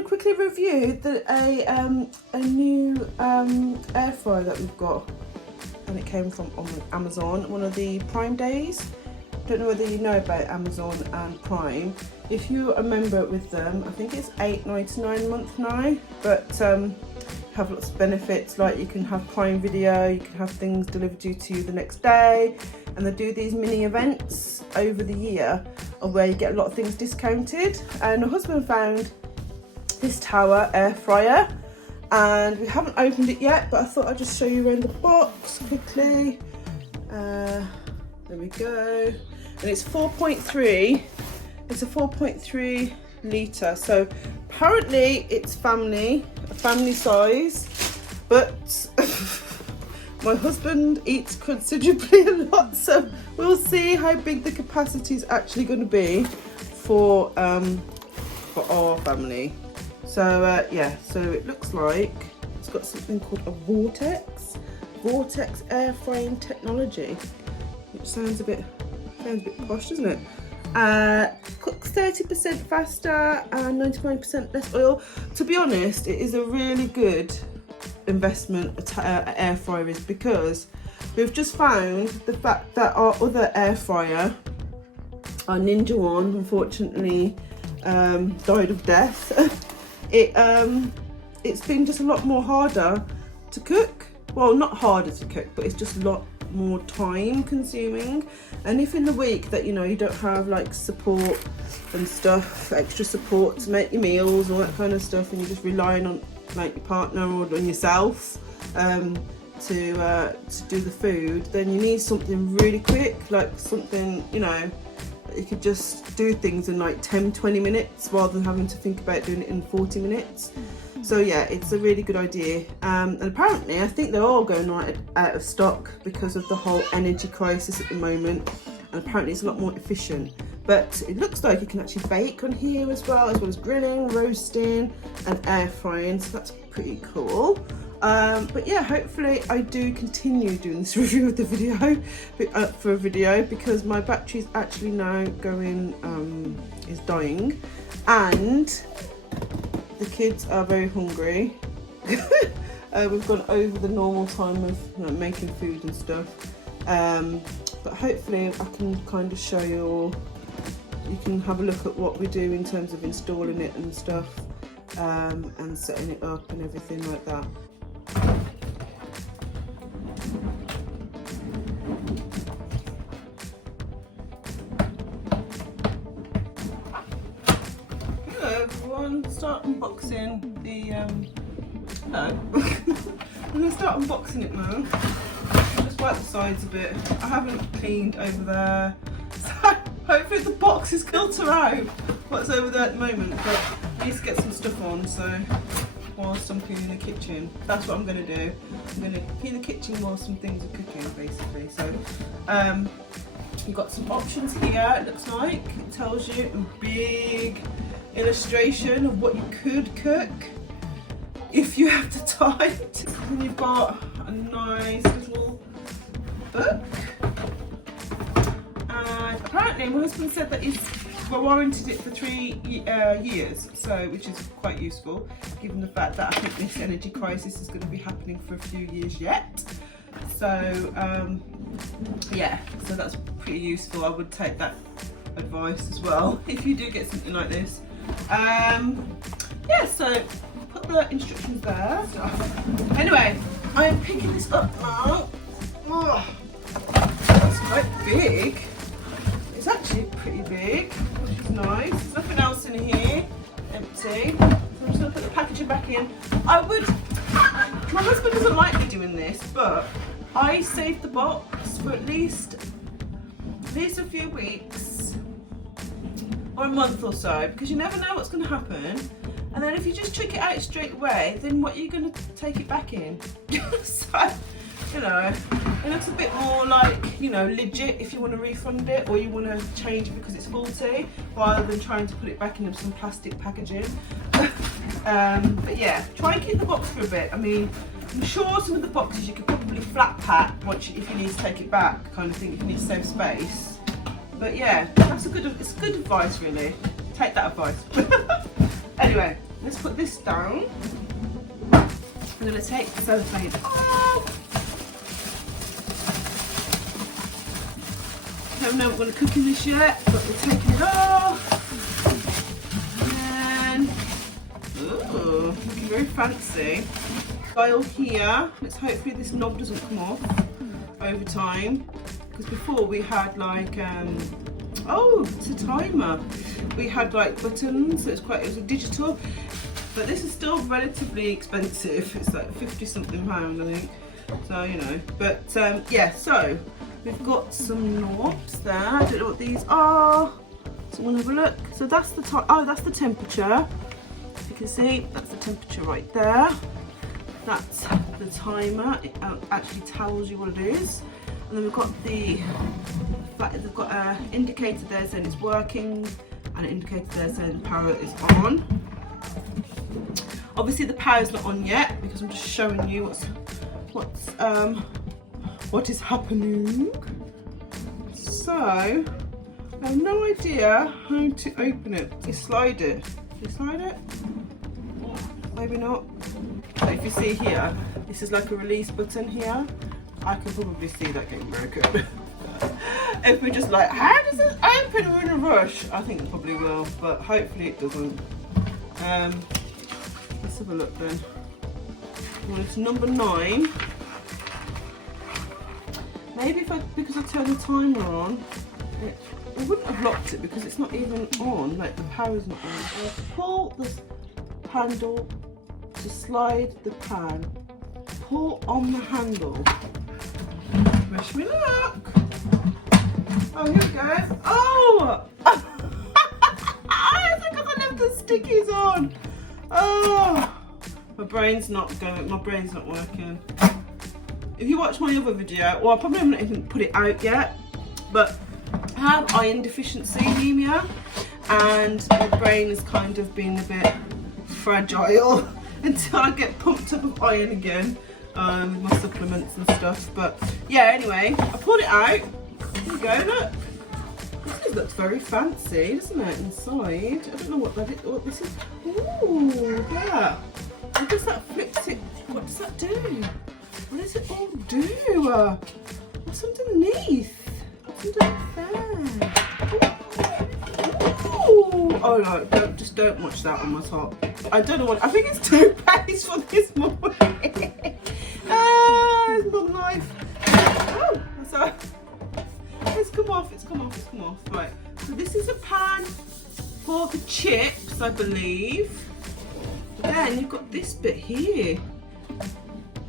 to quickly review a new air fryer that we've got, and it came from on Amazon, one of the Prime days. Don't know whether you know about Amazon and Prime. If you are a member with them, I think it's £8.99 a month now, but have lots of benefits, like you can have Prime Video, you can have things delivered to you the next day, and they do these mini events over the year where you get a lot of things discounted. And my husband found this tower air fryer, and we haven't opened it yet, but I thought I'd just show you around the box quickly. There we go, and it's 4.3. It's a 4.3 litre, so apparently it's family size, but my husband eats considerably a lot, so we'll see how big the capacity is actually going to be for our family. So yeah, so it looks like it's got something called a vortex air frying technology, which sounds a bit posh, doesn't it? Cooks 30% faster and 99% less oil. To be honest, it is a really good investment, air fryer is, because we've just found the fact that our other air fryer, our Ninja one, unfortunately died of death. It's been just a lot more harder to cook. Well, not harder to cook, but it's just a lot more time consuming. And if in the week that you don't have like support and stuff, extra support to make your meals, all that kind of stuff, and you're just relying on like your partner or on yourself to do the food, then you need something really quick, like something you could just do things in like 10-20 minutes rather than having to think about doing it in 40 minutes. So yeah, it's a really good idea, and apparently I think they're all going right out of stock because of the whole energy crisis at the moment, and apparently it's a lot more efficient. But it looks like you can actually bake on here as well as grilling, roasting and air frying, so that's pretty cool. But yeah, hopefully I do continue doing this review of the video because my battery is actually now is dying, and the kids are very hungry. We've gone over the normal time of making food and stuff, but hopefully I can kind of show you all. You can have a look at what we do in terms of installing it and stuff, and setting it up and everything like that. Start unboxing the hello. I'm going to start unboxing it now. Just wipe the sides a bit. I haven't cleaned over there, so hopefully the box is filter out what's over there at the moment, but I need to get some stuff on, so whilst I'm cleaning the kitchen, that's what I'm going to do. I'm going to clean the kitchen while some things are cooking, basically. So you've got some options here, it looks like. It tells you in big illustration of what you could cook if you have the time. And you've got a nice little book, and apparently my husband said that he's warranted it for 3 years, so which is quite useful given the fact that I think this energy crisis is going to be happening for a few years yet. So yeah, so that's pretty useful. I would take that advice as well if you do get something like this. Yeah, so put the instructions there. Anyway, I'm picking this up now. Oh, that's quite big. It's actually pretty big, which is nice. There's nothing else in here, empty. So I'm just going to put the packaging back in. My husband doesn't like me doing this, but I saved the box for at least a few weeks or a month or so, because you never know what's going to happen. And then if you just chuck it out straight away, then what are you going to take it back in? So, it looks a bit more like, legit if you want to refund it or you want to change it because it's faulty, rather than trying to put it back in some plastic packaging. But yeah, try and keep the box for a bit. I mean, I'm sure some of the boxes you could probably flat pack if you need to take it back, kind of thing, if you need to save space. But yeah, it's good advice really. Take that advice. Anyway, let's put this down. I'm going to take the cellophane off. I don't know what we're going to cook in this yet, but we're taking it off. And ooh, looking very fancy. Dial here. Let's hopefully this knob doesn't come off over time. Because before we had like oh, it's a timer. We had like buttons, so it was a digital. But this is still relatively expensive. It's like 50 something pound, I think. So, you know, but yeah, so we've got some knobs there. I don't know what these are. So we'll have a look. So that's the that's the temperature. As you can see, that's the temperature right there. That's the timer. It actually tells you what it is. And then we've got they've got an indicator there saying it's working, and an indicator there saying the power is on. Obviously the power's not on yet because I'm just showing you what is happening. So I have no idea how to open it. You slide it. You slide it? Maybe not. So if you see here, this is like a release button here. I can probably see that getting broken. If we're just like, how does it open? We're in a rush. I think it probably will, but hopefully it doesn't. Let's have a look then. Well, it's number 9. Maybe because I turned the timer on, it wouldn't have locked it because it's not even on. Like the power's not on. So I have to pull this handle to slide the pan. Pull on the handle. Wish me luck. Oh, here we go. Oh! It's because I left the stickies on. Oh, my brain's not working. If you watch my other video, well, I probably haven't even put it out yet, but I have iron deficiency anemia, and my brain has kind of been a bit fragile until I get pumped up with iron again, with my supplements and stuff. But yeah, anyway, I pulled it out. There you go, look. This looks very fancy, doesn't it, inside? I don't know what this is. Ooh, yeah. I guess that flips it. What does that do? What does it all do? What's underneath? What's underneath there? Ooh. Oh no, don't watch that on my top. I don't know what, I think it's toothpaste for this morning. It's not life. Oh, sorry. It's come off. Right, so this is a pan for the chips, I believe. Then you've got this bit here.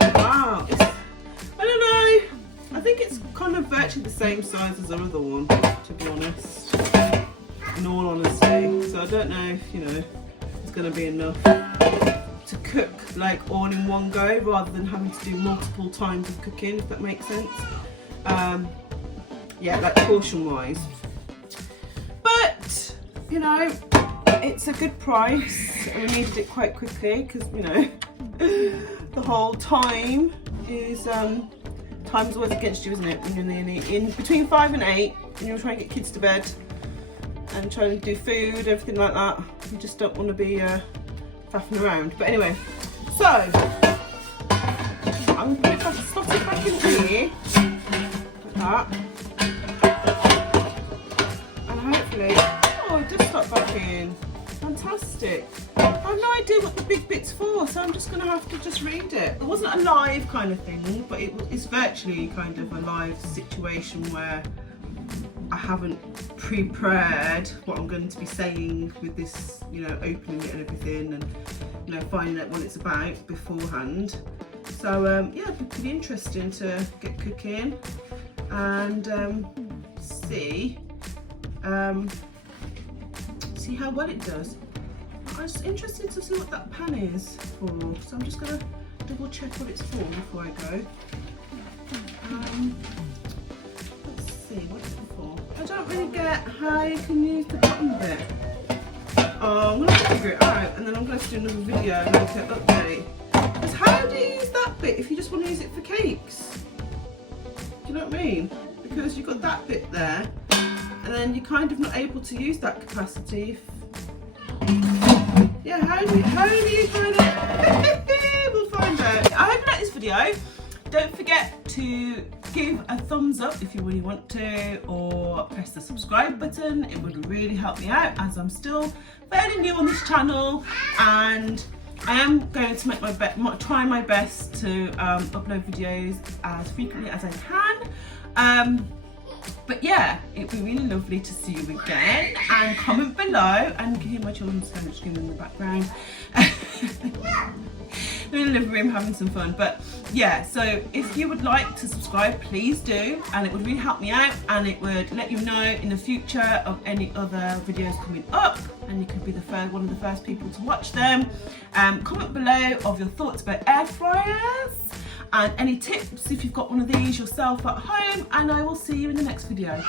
Wow, I don't know. I think it's kind of virtually the same size as our other one, to be honest. In all honesty. So I don't know if, you know, it's going to be enough to cook like all in one go rather than having to do multiple times of cooking, if that makes sense. Yeah, like portion wise. But, you know, it's a good price. We needed it quite quickly because, you know, the whole time is, time's always against you, isn't it? When you're in between 5 and 8 and you're trying to get kids to bed and trying to do food, everything like that. You just don't want to be faffing around. But anyway, so I'm going to slot it back in here like that. Oh, it does slot back in. Fantastic. I have no idea what the big bit's for, so I'm just going to have to just read it. It wasn't a live kind of thing, but it's virtually kind of a live situation where I haven't prepared what I'm going to be saying with this, you know, opening it and everything, and, you know, finding out what it's about beforehand. So yeah, it'd be pretty interesting to get cooking and see how well it does. I was interested to see what that pan is for, so I'm just going to double check what it's for before I go. Let's see, what's it for? I don't really get how you can use the bottom bit. Oh, I'm going to have to figure it out, and then I'm going to do another video and make an update. Because how do you use that bit if you just want to use it for cakes? Do you know what I mean? Because you've got that bit there, and then you're kind of not able to use that capacity Yeah, how do you find it? We'll find out. I hope you like this video. Don't forget to give a thumbs up if you really want to, or press the subscribe button. It would really help me out, as I'm still fairly new on this channel, and I am going to try my best to upload videos as frequently as I can. But yeah, it'd be really lovely to see you again, and comment below. And you can hear my children's sandwich game in the background. They're in the living room having some fun. But yeah, so if you would like to subscribe, please do, and it would really help me out, and it would let you know in the future of any other videos coming up, and you could be one of the first people to watch them. Comment below of your thoughts about air fryers and any tips if you've got one of these yourself at home, and I will see you in the next video.